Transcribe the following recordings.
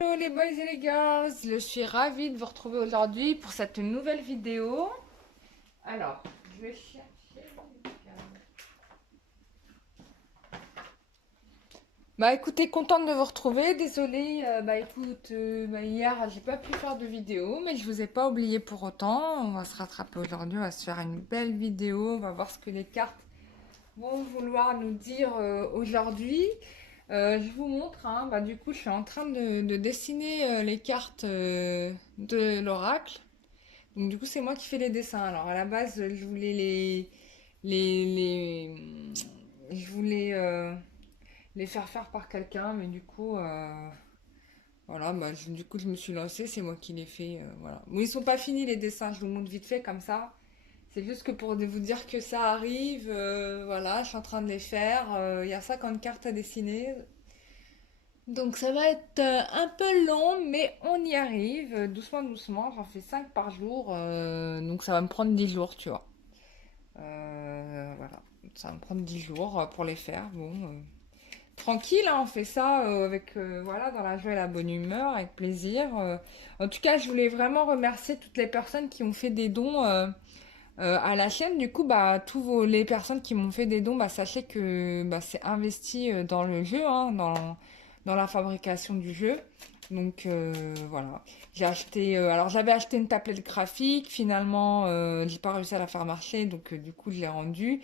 Hello les boys et les girls, je suis ravie de vous retrouver aujourd'hui pour cette nouvelle vidéo. Alors, je vais chercher. Bah écoutez, contente de vous retrouver. Désolée, hier j'ai pas pu faire de vidéo, mais je vous ai pas oublié pour autant. On va se rattraper aujourd'hui, on va se faire une belle vidéo. On va voir ce que les cartes vont vouloir nous dire aujourd'hui. Je vous montre, hein, du coup, je suis en train de dessiner les cartes de l'oracle. Donc, du coup, c'est moi qui fais les dessins. Alors, à la base, je voulais les, je voulais les faire par quelqu'un, mais du coup, voilà, du coup, je me suis lancée, c'est moi qui les fais, voilà. Bon, ils sont pas finis les dessins, je vous montre vite fait comme ça. C'est juste que pour vous dire que ça arrive, voilà, je suis en train de les faire. Il y a 50 cartes à dessiner. Donc ça va être un peu long, mais on y arrive, doucement, doucement. J'en fais 5 par jour, donc ça va me prendre 10 jours, tu vois. Voilà, ça va me prendre 10 jours pour les faire. Bon, tranquille, hein, on fait ça avec, voilà, dans la joie et la bonne humeur, avec plaisir. En tout cas, je voulais vraiment remercier toutes les personnes qui ont fait des dons à la chaîne. Du coup, les personnes qui m'ont fait des dons, sachez que c'est investi dans le jeu, hein, dans la fabrication du jeu. Donc voilà, j'ai acheté. Alors j'avais acheté une tablette graphique. Finalement, j'ai pas réussi à la faire marcher, donc du coup je l'ai rendue.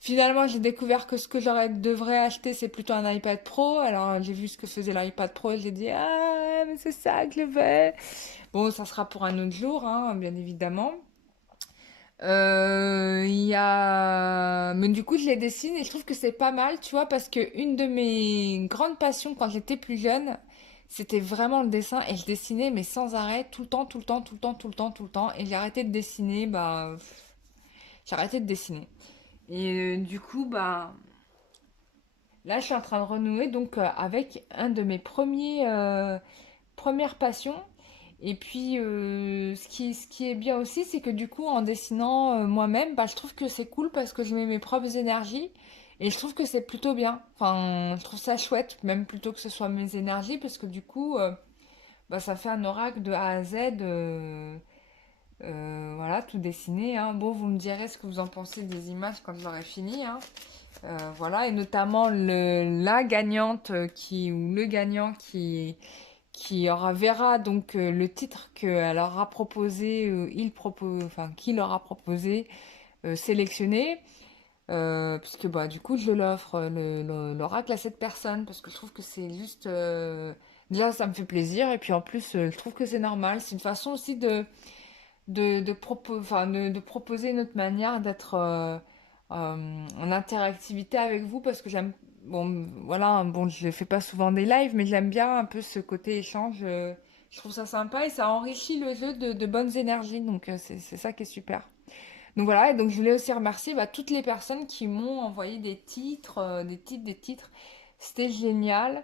Finalement, j'ai découvert que ce que devrais acheter, c'est plutôt un iPad Pro. Alors j'ai vu ce que faisait l'iPad Pro et j'ai dit ah mais c'est ça que je veux. Bon, ça sera pour un autre jour, hein, bien évidemment. Mais du coup, je les dessine et je trouve que c'est pas mal, tu vois, parce que une de mes grandes passions quand j'étais plus jeune, c'était vraiment le dessin et je dessinais mais sans arrêt, tout le temps, tout le temps, tout le temps, tout le temps, tout le temps. Et j'ai arrêté de dessiner, j'ai arrêté de dessiner. Et du coup, là, je suis en train de renouer donc avec un de mes premières passions. Et puis, ce qui est bien aussi, c'est que du coup, en dessinant moi-même, je trouve que c'est cool parce que je mets mes propres énergies et je trouve que c'est plutôt bien. Enfin, je trouve ça chouette, même plutôt que ce soit mes énergies, parce que du coup, ça fait un oracle de A à Z, voilà, tout dessiné, hein. Bon, vous me direz ce que vous en pensez des images quand j'aurai fini, hein. Voilà, et notamment la gagnante ou le gagnant qui aura verra donc le titre qu'elle aura proposé, qu'il aura proposé, sélectionné, puisque du coup je l'offre l'oracle à cette personne parce que je trouve que c'est juste déjà ça me fait plaisir et puis en plus je trouve que c'est normal, c'est une façon aussi de proposer une autre manière d'être en interactivité avec vous parce que j'aime, bon, voilà, bon, je fais pas souvent des lives, mais j'aime bien un peu ce côté échange. Je trouve ça sympa et ça enrichit le jeu de bonnes énergies, donc c'est ça qui est super. Donc voilà, et donc je voulais aussi remercier toutes les personnes qui m'ont envoyé des titres, des titres. C'était génial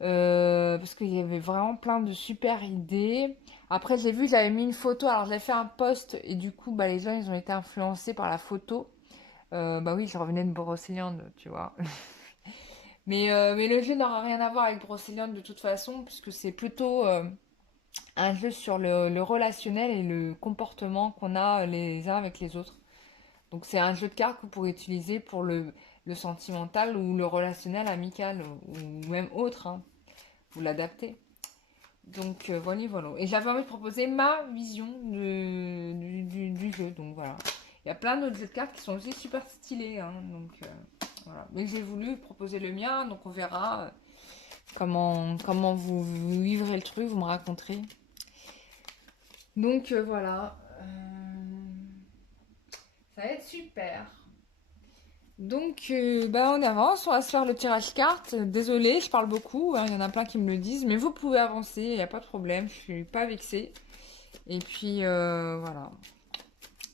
parce qu'il y avait vraiment plein de super idées. Après, j'ai vu, j'avais mis une photo, alors j'avais fait un post et du coup, les gens ils ont été influencés par la photo. Bah oui, je revenais de Brocéliande, tu vois. Mais le jeu n'aura rien à voir avec Brocéliande de toute façon, puisque c'est plutôt un jeu sur le relationnel et le comportement qu'on a les uns avec les autres. Donc c'est un jeu de cartes que vous pourrez utiliser pour le sentimental ou le relationnel amical ou même autre, hein. Vous l'adaptez. Donc voilà, voilà. Et j'avais envie de proposer ma vision du jeu. Donc voilà. Il y a plein d'autres jeux de cartes qui sont aussi super stylés, hein. Donc voilà. Mais j'ai voulu proposer le mien. Donc on verra comment vous vivrez le truc. Vous me raconterez. Donc voilà. Ça va être super. Donc, on avance, on va se faire le tirage carte. Désolée, je parle beaucoup, hein, il y en a plein qui me le disent, mais vous pouvez avancer, il n'y a pas de problème, je suis pas vexée. Et puis, voilà.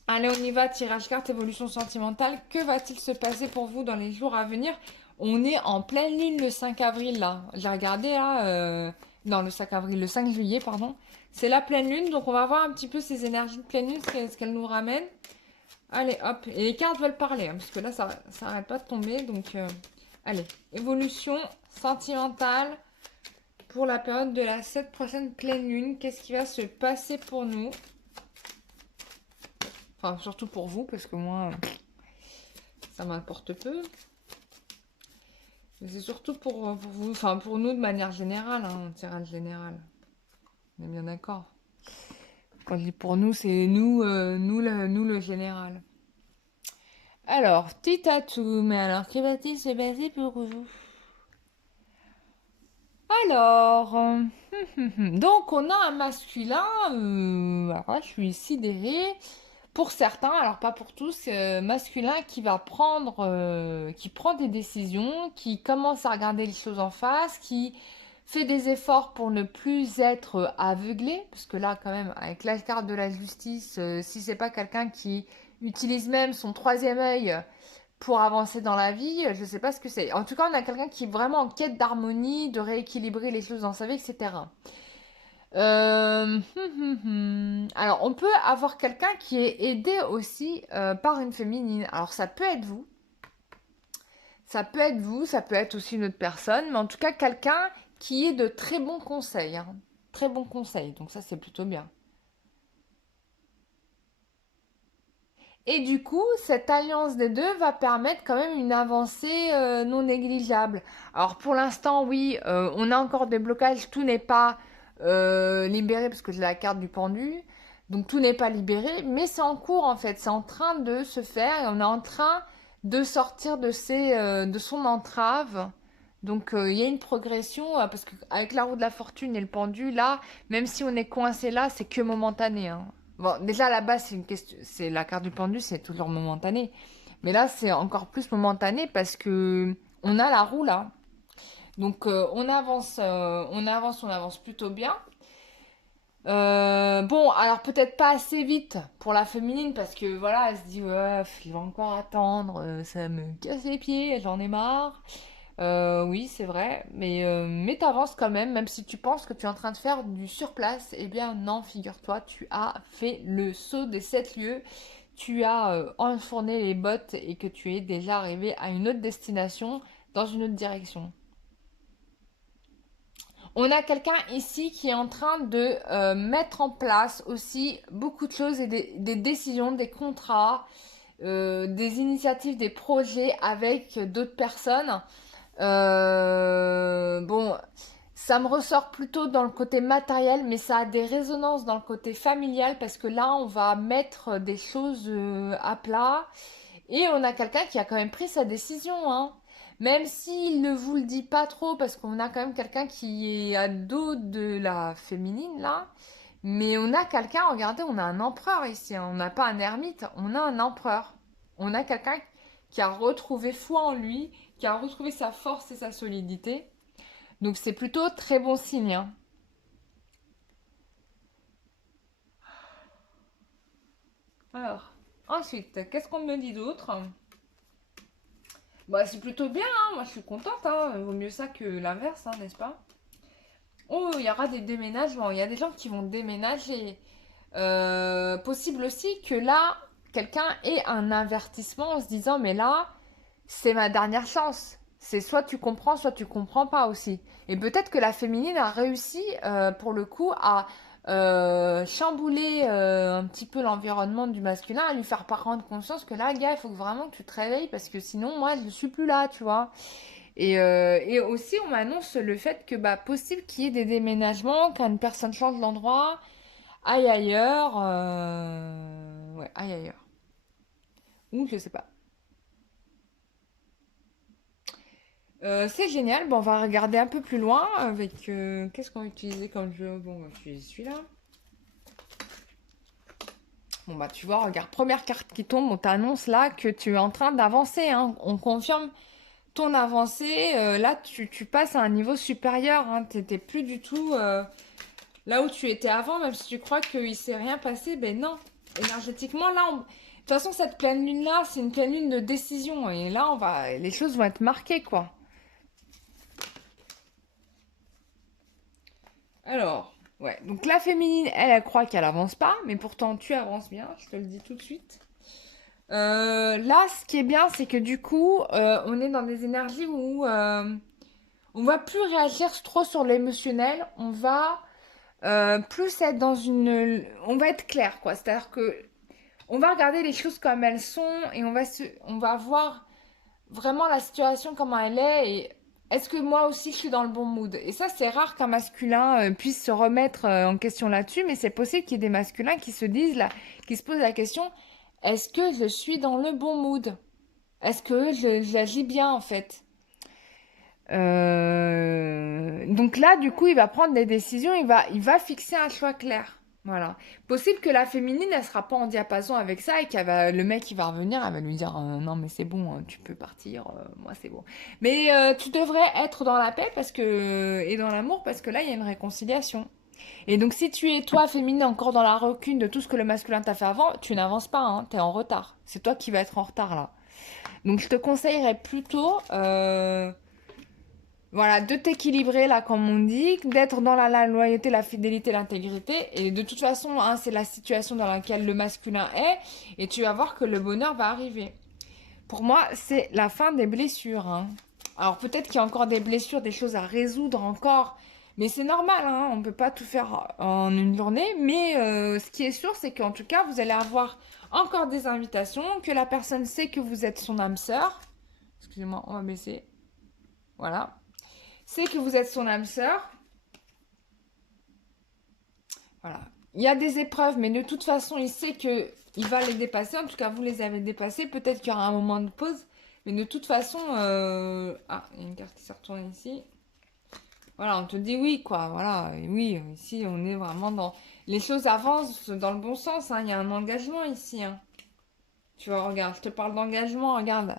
Allez, on y va, tirage carte, évolution sentimentale. Que va-t-il se passer pour vous dans les jours à venir? On est en pleine lune le 5 avril, là. J'ai regardé, là, non, le 5 avril, le 5 juillet, pardon. C'est la pleine lune, donc on va voir un petit peu ces énergies de pleine lune, ce qu'elles nous ramènent. Allez, hop. Et les cartes veulent parler, hein, parce que là, ça arrête pas de tomber. Donc, allez. Évolution sentimentale pour la période de la 7 prochaine pleine lune, qu'est-ce qui va se passer pour nous? Enfin, surtout pour vous, parce que moi, ça m'importe peu. Mais c'est surtout pour vous, enfin pour nous de manière générale, hein, un tirage général. On est bien d'accord. Quand je dis pour nous, c'est nous, nous le général. Alors, petit atout, mais alors, que va-t-il se passer pour vous? Alors, donc on a un masculin, alors là, je suis sidérée. Pour certains, alors pas pour tous, masculin qui va prendre, qui prend des décisions, qui commence à regarder les choses en face, qui fait des efforts pour ne plus être aveuglé, parce que là, quand même, avec la carte de la justice, si c'est pas quelqu'un qui utilise même son troisième œil pour avancer dans la vie, je sais pas ce que c'est. En tout cas, on a quelqu'un qui est vraiment en quête d'harmonie, de rééquilibrer les choses dans sa vie, etc. Alors, on peut avoir quelqu'un qui est aidé aussi par une féminine. Alors, ça peut être vous, ça peut être vous, ça peut être aussi une autre personne, mais en tout cas, quelqu'un qui est de très bons conseils, hein. Très bons conseils, donc ça, c'est plutôt bien. Et du coup, cette alliance des deux va permettre quand même une avancée non négligeable. Alors pour l'instant, oui, on a encore des blocages, tout n'est pas libéré parce que j'ai la carte du pendu. Donc tout n'est pas libéré, mais c'est en cours en fait, c'est en train de se faire et on est en train de sortir de son entrave. Donc il y a une progression parce qu'avec la roue de la fortune et le pendu, là, même si on est coincé là, c'est que momentané, hein. Bon, déjà à la base, c'est une question, c'est la carte du pendu, c'est toujours momentané. Mais là, c'est encore plus momentané parce que on a la roue là. Donc on avance plutôt bien. Bon, alors peut-être pas assez vite pour la féminine parce que voilà, elle se dit ouais, il va encore attendre, ça me casse les pieds, j'en ai marre. Oui, c'est vrai, mais t'avances quand même si tu penses que tu es en train de faire du surplace. Eh bien, non, figure-toi, tu as fait le saut des 7 lieues, tu as enfourné les bottes et que tu es déjà arrivé à une autre destination, dans une autre direction. On a quelqu'un ici qui est en train de mettre en place aussi beaucoup de choses et des décisions, des contrats, des initiatives, des projets avec d'autres personnes. Bon, ça me ressort plutôt dans le côté matériel, mais ça a des résonances dans le côté familial parce que là, on va mettre des choses à plat et on a quelqu'un qui a quand même pris sa décision, hein. Même s'il ne vous le dit pas trop, parce qu'on a quand même quelqu'un qui est à dos de la féminine là. Mais on a quelqu'un, regardez, on a un empereur ici, hein. On n'a pas un ermite, on a un empereur. On a quelqu'un qui a retrouvé foi en lui, qui a retrouvé sa force et sa solidité. Donc c'est plutôt très bon signe, hein. Alors, ensuite, qu'est-ce qu'on me dit d'autre? Bah c'est plutôt bien, hein. Moi je suis contente, hein. Vaut mieux ça que l'inverse, hein, n'est-ce pas? Oh, il y aura des déménagements, il y a des gens qui vont déménager. Possible aussi que là, quelqu'un ait un avertissement en se disant, mais là, c'est ma dernière chance. C'est soit tu comprends pas aussi. Et peut-être que la féminine a réussi, pour le coup, à chambouler un petit peu l'environnement du masculin, à lui faire prendre conscience que là, gars, il faut vraiment que tu te réveilles parce que sinon, moi, je ne suis plus là, tu vois. Et aussi, on m'annonce le fait que, bah, possible qu'il y ait des déménagements, quand une personne change d'endroit, aille ailleurs, ouais, aille ailleurs. Ou je sais pas. C'est génial. Bon, on va regarder un peu plus loin avec qu'est-ce qu'on va utiliser comme jeu. Bon, on va utiliser celui-là. Bon, bah, tu vois, regarde, première carte qui tombe, on t'annonce là que tu es en train d'avancer, hein. On confirme ton avancée. Là, tu passes à un niveau supérieur, hein. T'étais plus du tout là où tu étais avant, même si tu crois qu'il s'est rien passé. Ben non. Énergétiquement, là, de toute façon, cette pleine lune-là, c'est une pleine lune de décision. Et là, les choses vont être marquées, quoi. Alors, ouais. Donc la féminine, elle croit qu'elle avance pas, mais pourtant tu avances bien, je te le dis tout de suite. Là, ce qui est bien, c'est que du coup, on est dans des énergies où On va plus réagir trop sur l'émotionnel, on va plus être dans une... On va être clair, quoi. C'est-à-dire que on va regarder les choses comme elles sont et on va voir vraiment la situation comme elle est et est-ce que moi aussi je suis dans le bon mood? Et ça, c'est rare qu'un masculin puisse se remettre en question là-dessus, mais c'est possible qu'il y ait des masculins qui se disent là, qui se posent la question, est-ce que je suis dans le bon mood? Est-ce que j'agis bien en fait? Donc là, du coup, il va prendre des décisions, il va fixer un choix clair. Voilà. Possible que la féminine, elle sera pas en diapason avec ça et le mec, il va revenir, elle va lui dire non, mais c'est bon, tu peux partir, moi c'est bon. Mais tu devrais être dans la paix et dans l'amour parce que là, il y a une réconciliation. Et donc, si tu es toi, féminine, encore dans la rancune de tout ce que le masculin t'a fait avant, tu n'avances pas, hein, t'es en retard. C'est toi qui vas être en retard là. Donc, je te conseillerais plutôt voilà, de t'équilibrer là, comme on dit, d'être dans la loyauté, la fidélité, l'intégrité. Et de toute façon, hein, c'est la situation dans laquelle le masculin est. Et tu vas voir que le bonheur va arriver. Pour moi, c'est la fin des blessures, hein. Alors peut-être qu'il y a encore des blessures, des choses à résoudre encore. Mais c'est normal, hein, on ne peut pas tout faire en une journée. Mais ce qui est sûr, c'est qu'en tout cas, vous allez avoir encore des invitations, que la personne sait que vous êtes son âme sœur. Excusez-moi, on va baisser. Voilà. C'est que vous êtes son âme sœur. Voilà. Il y a des épreuves, mais de toute façon, il sait que il va les dépasser. En tout cas, vous les avez dépassées. Peut-être qu'il y aura un moment de pause. Mais de toute façon... Ah, il y a une carte qui s'est retournée ici. Voilà, on te dit oui, quoi. Voilà, et oui, ici, on est vraiment dans... Les choses avancent dans le bon sens, hein. Il y a un engagement ici, hein. Tu vois, regarde, je te parle d'engagement, regarde.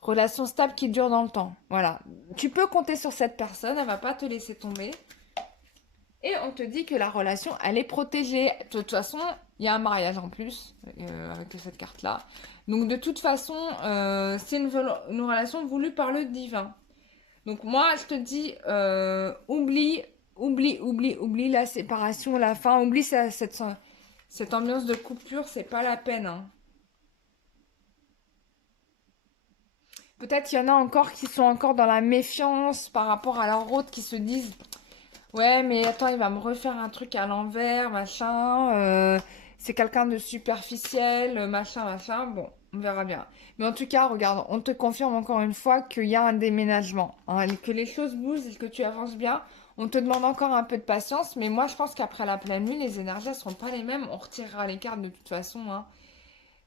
Relation stable qui dure dans le temps. Voilà. Tu peux compter sur cette personne, elle va pas te laisser tomber. Et on te dit que la relation, elle est protégée. De toute façon, il y a un mariage en plus avec cette carte-là. Donc de toute façon, c'est une relation voulue par le divin. Donc moi, je te dis, oublie la séparation, la fin, oublie cette ambiance de coupure, c'est pas la peine, hein. Peut-être qu'il y en a encore qui sont encore dans la méfiance par rapport à leur autre, qui se disent ouais, mais attends, il va me refaire un truc à l'envers, machin. C'est quelqu'un de superficiel, machin, machin. Bon, on verra bien. Mais en tout cas, regarde, on te confirme encore une fois qu'il y a un déménagement, hein, et que les choses bougent et que tu avances bien. On te demande encore un peu de patience, mais moi, je pense qu'après la pleine lune, les énergies ne seront pas les mêmes. On retirera les cartes de toute façon, hein.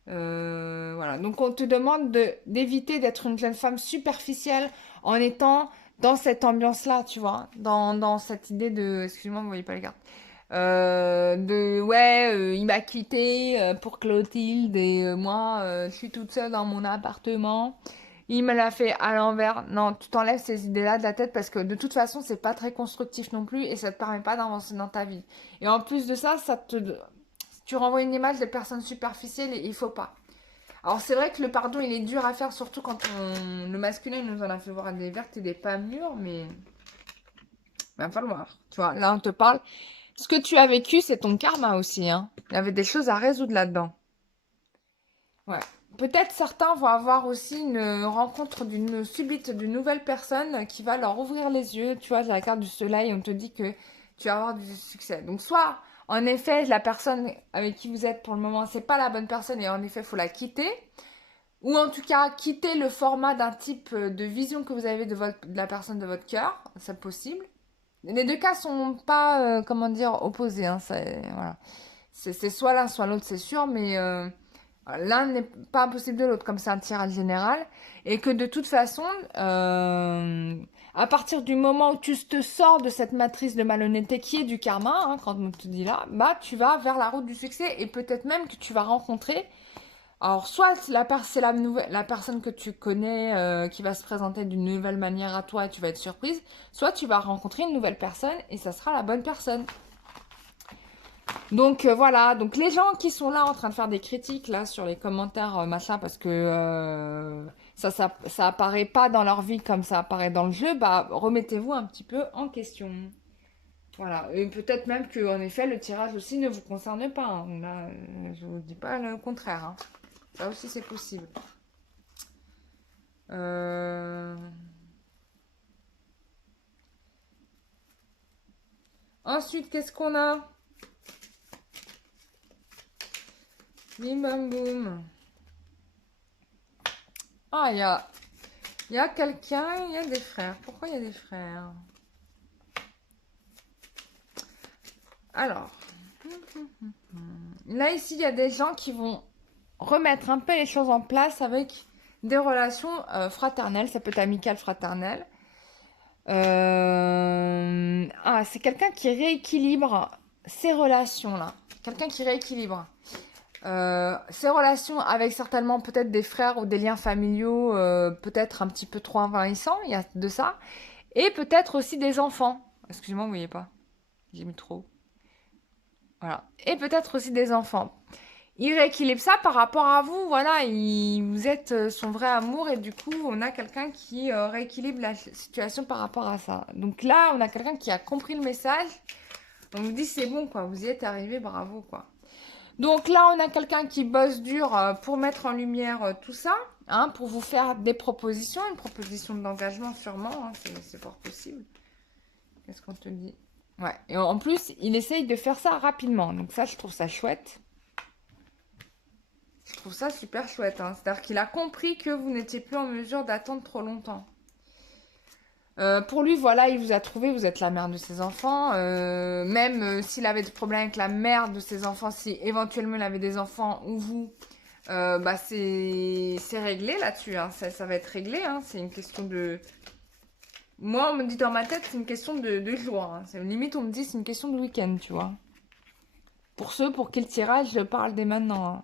Voilà. Donc on te demande d'éviter d'être une jeune femme superficielle en étant dans cette ambiance-là, tu vois, dans cette idée de, excuse-moi, vous voyez pas les cartes, ouais, il m'a quitté pour Clotilde et moi, je suis toute seule dans mon appartement. Il me l'a fait à l'envers. Non, tu t'enlèves ces idées-là de la tête parce que de toute façon, c'est pas très constructif non plus et ça te permet pas d'avancer dans ta vie. Et en plus de ça, tu renvoies une image de personne superficielle et il faut pas. Alors c'est vrai que le pardon il est dur à faire surtout quand le masculin il nous en a fait voir des vertes et des pas mûres mais il va falloir. Tu vois, là on te parle. Ce que tu as vécu c'est ton karma aussi, hein. Il y avait des choses à résoudre là-dedans. Ouais. Peut-être certains vont avoir aussi une rencontre d'une subite d'une nouvelle personne qui va leur ouvrir les yeux. Tu vois, j'ai la carte du soleil, on te dit que tu vas avoir du succès. Donc soit, en effet, la personne avec qui vous êtes pour le moment, c'est pas la bonne personne et en effet, il faut la quitter. Ou en tout cas, quitter le format d'un type de vision que vous avez de la personne de votre cœur. C'est possible. Les deux cas sont pas, comment dire, opposés, hein, voilà. C'est soit l'un, soit l'autre, c'est sûr, mais l'un n'est pas impossible de l'autre, comme c'est un tirage général. Et que de toute façon, à partir du moment où tu te sors de cette matrice de malhonnêteté qui est du karma, hein, quand on te dit là, bah tu vas vers la route du succès et peut-être même que tu vas rencontrer. Alors, soit c'est la personne que tu connais qui va se présenter d'une nouvelle manière à toi et tu vas être surprise, soit tu vas rencontrer une nouvelle personne et ça sera la bonne personne. Donc voilà, donc les gens qui sont là en train de faire des critiques là sur les commentaires machin parce que ça apparaît pas dans leur vie comme ça apparaît dans le jeu, bah remettez-vous un petit peu en question. Voilà, et peut-être même que en effet le tirage aussi ne vous concerne pas, hein. Là, je vous dis pas le contraire, hein. Ça aussi c'est possible. Euh... Ensuite, qu'est-ce qu'on a? Bim bam boum. Ah, il y a quelqu'un, il y a des frères. Pourquoi il y a des frères? Alors, là, ici, il y a des gens qui vont remettre un peu les choses en place avec des relations fraternelles. Ça peut être amical, fraternel. Ah, c'est quelqu'un qui rééquilibre ces relations-là. Quelqu'un qui rééquilibre ces relations avec certainement peut-être des frères ou des liens familiaux peut-être un petit peu trop envahissants, il y a de ça. Et peut-être aussi des enfants. Excusez-moi, vous voyez pas. J'ai mis trop. Voilà. Et peut-être aussi des enfants. Il rééquilibre ça par rapport à vous. Voilà, vous êtes son vrai amour et du coup, on a quelqu'un qui rééquilibre la situation par rapport à ça. Donc là, on a quelqu'un qui a compris le message. On vous dit c'est bon quoi, vous y êtes arrivé, bravo quoi. Donc là, on a quelqu'un qui bosse dur pour mettre en lumière tout ça, hein, pour vous faire des propositions, une proposition d'engagement sûrement, hein, c'est fort possible. Qu'est-ce qu'on te dit? Ouais, et en plus, il essaye de faire ça rapidement, donc ça, je trouve ça chouette. Je trouve ça super chouette, hein. C'est-à-dire qu'il a compris que vous n'étiez plus en mesure d'attendre trop longtemps. Pour lui, voilà, il vous a trouvé, vous êtes la mère de ses enfants. Même s'il avait des problèmes avec la mère de ses enfants, si éventuellement il avait des enfants ou vous, bah c'est réglé là-dessus. Hein. Ça va être réglé. Hein. C'est une question de. Moi, on me dit dans ma tête, c'est une question de jour. Hein. Limite, on me dit c'est une question de week-end, tu vois. Pour ceux pour qui le tirage, je parle dès maintenant. Hein.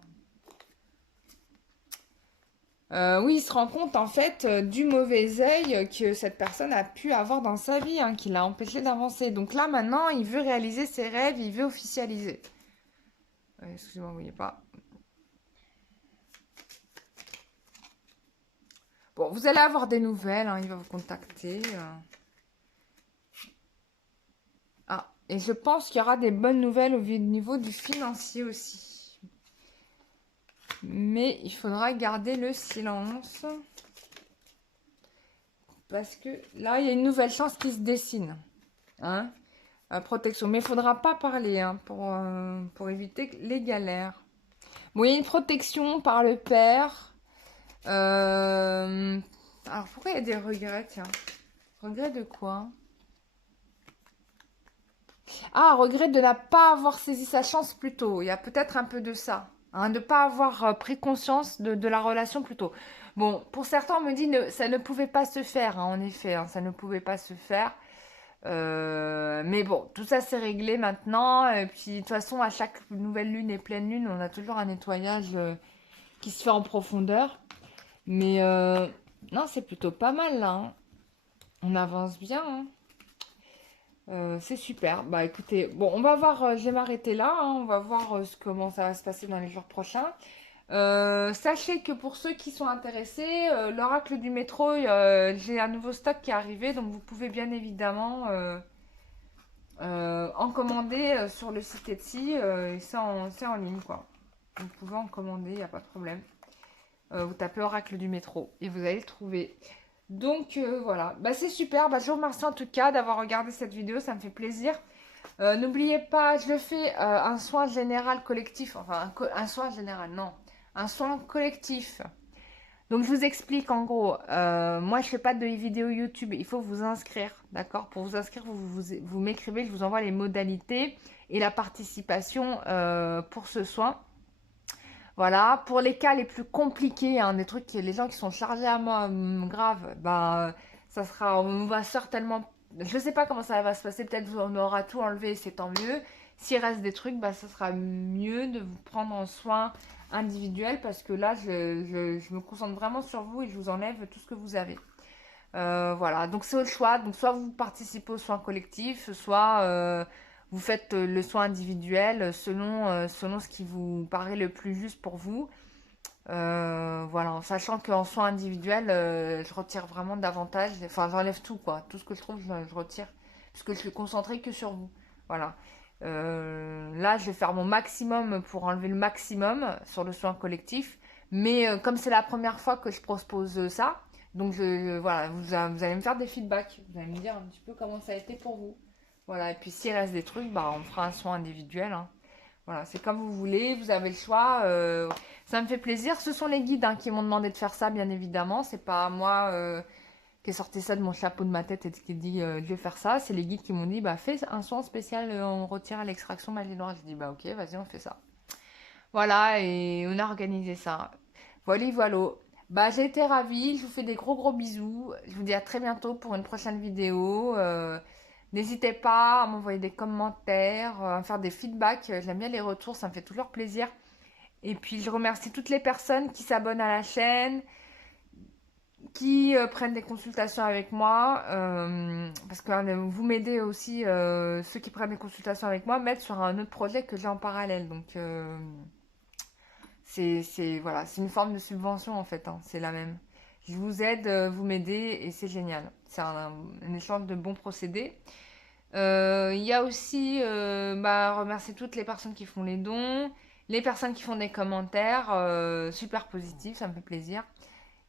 Oui, il se rend compte en fait du mauvais œil que cette personne a pu avoir dans sa vie, hein, qui l'a empêché d'avancer. Donc là, maintenant, il veut réaliser ses rêves, il veut officialiser. Excusez-moi, vous voyez pas. Bon, vous allez avoir des nouvelles, hein, il va vous contacter. Ah, et je pense qu'il y aura des bonnes nouvelles au niveau du financier aussi. Mais il faudra garder le silence. Parce que là, il y a une nouvelle chance qui se dessine. Hein? Protection. Mais il ne faudra pas parler hein, pour éviter les galères. Bon, il y a une protection par le père. Alors, pourquoi il y a des regrets, tiens? Regrets de quoi? Ah, regret de ne pas avoir saisi sa chance plus tôt. Il y a peut-être un peu de ça. Hein, de ne pas avoir pris conscience de la relation plus tôt. Bon, pour certains, on me dit que ça ne pouvait pas se faire, hein, en effet. Hein, ça ne pouvait pas se faire. Mais bon, tout ça c'est réglé maintenant. Et puis, de toute façon, à chaque nouvelle lune et pleine lune, on a toujours un nettoyage qui se fait en profondeur. Mais non, c'est plutôt pas mal là. Hein. On avance bien. Hein. C'est super. Bah écoutez, bon, on va voir, je vais m'arrêter là. Hein. On va voir comment ça va se passer dans les jours prochains. Sachez que pour ceux qui sont intéressés, l'oracle du métro, j'ai un nouveau stock qui est arrivé, donc vous pouvez bien évidemment en commander sur le site Etsy, et c'est en ligne quoi. Vous pouvez en commander, il n'y a pas de problème. Vous tapez oracle du métro et vous allez le trouver. Donc voilà, bah, c'est super, bah, je vous remercie en tout cas d'avoir regardé cette vidéo, ça me fait plaisir. N'oubliez pas, je le fais un soin général collectif, enfin un soin général, non, un soin collectif. Donc je vous explique en gros, moi je fais pas de vidéo YouTube, il faut vous inscrire, d'accord? Pour vous inscrire, vous m'écrivez, je vous envoie les modalités et la participation pour ce soin. Voilà, pour les cas les plus compliqués, hein, des trucs, les gens qui sont chargés à moi, grave, ben, ça sera, on va certainement, je sais pas comment ça va se passer, peut-être on aura tout enlevé, c'est tant mieux. S'il reste des trucs, bah, ça sera mieux de vous prendre en soin individuel parce que là, je me concentre vraiment sur vous et je vous enlève tout ce que vous avez. Voilà, donc c'est au choix. Donc soit vous participez aux soins collectifs, soit vous faites le soin individuel selon ce qui vous paraît le plus juste pour vous. Voilà, en sachant qu'en soin individuel, je retire vraiment davantage. Enfin, j'enlève tout, quoi. Tout ce que je trouve, je retire. Puisque je suis concentrée que sur vous. Voilà. Là, je vais faire mon maximum pour enlever le maximum sur le soin collectif. Mais comme c'est la première fois que je propose ça, donc voilà, vous allez me faire des feedbacks. Vous allez me dire un petit peu comment ça a été pour vous. Voilà, et puis s'il reste des trucs, bah, on fera un soin individuel, hein. Voilà, c'est comme vous voulez, vous avez le choix. Ça me fait plaisir. Ce sont les guides hein, qui m'ont demandé de faire ça, bien évidemment. C'est pas moi qui ai sorti ça de mon chapeau de ma tête et qui ai dit je vais faire ça. C'est les guides qui m'ont dit bah fais un soin spécial, on retire l'extraction magie noire. J'ai dit bah ok, vas-y, on fait ça. Voilà, et on a organisé ça. Voilà, voilà. Bah, j'ai été ravie. Je vous fais des gros gros bisous. Je vous dis à très bientôt pour une prochaine vidéo. N'hésitez pas à m'envoyer des commentaires, à me faire des feedbacks. J'aime bien les retours, ça me fait toujours plaisir. Et puis, je remercie toutes les personnes qui s'abonnent à la chaîne, qui prennent des consultations avec moi. Parce que vous m'aidez aussi, ceux qui prennent des consultations avec moi, mettre sur un autre projet que j'ai en parallèle. Donc, voilà, c'est une forme de subvention en fait, hein, c'est la même. Je vous aide, vous m'aidez et c'est génial. C'est un échange de bons procédés. Il y a aussi, bah, remercier toutes les personnes qui font les dons, les personnes qui font des commentaires super positifs, ça me fait plaisir.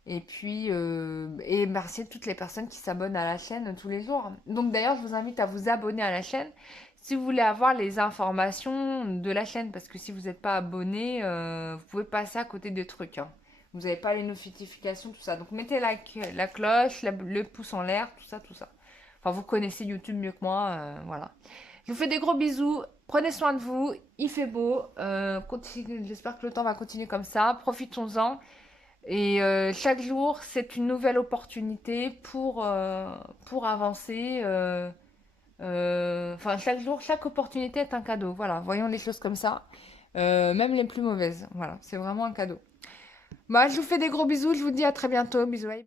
Et puis, et merci toutes les personnes qui s'abonnent à la chaîne tous les jours. Donc d'ailleurs, je vous invite à vous abonner à la chaîne si vous voulez avoir les informations de la chaîne. Parce que si vous n'êtes pas abonné, vous pouvez passer à côté des trucs, hein. Vous n'avez pas les notifications, tout ça. Donc mettez la cloche, le pouce en l'air, tout ça, tout ça. Enfin, vous connaissez YouTube mieux que moi, voilà. Je vous fais des gros bisous. Prenez soin de vous. Il fait beau. J'espère que le temps va continuer comme ça. Profitons-en. Et chaque jour, c'est une nouvelle opportunité pour avancer. Enfin, chaque jour, chaque opportunité est un cadeau. Voilà, voyons les choses comme ça. Même les plus mauvaises. Voilà, c'est vraiment un cadeau. Bah, je vous fais des gros bisous. Je vous dis à très bientôt. Bisous. Bye.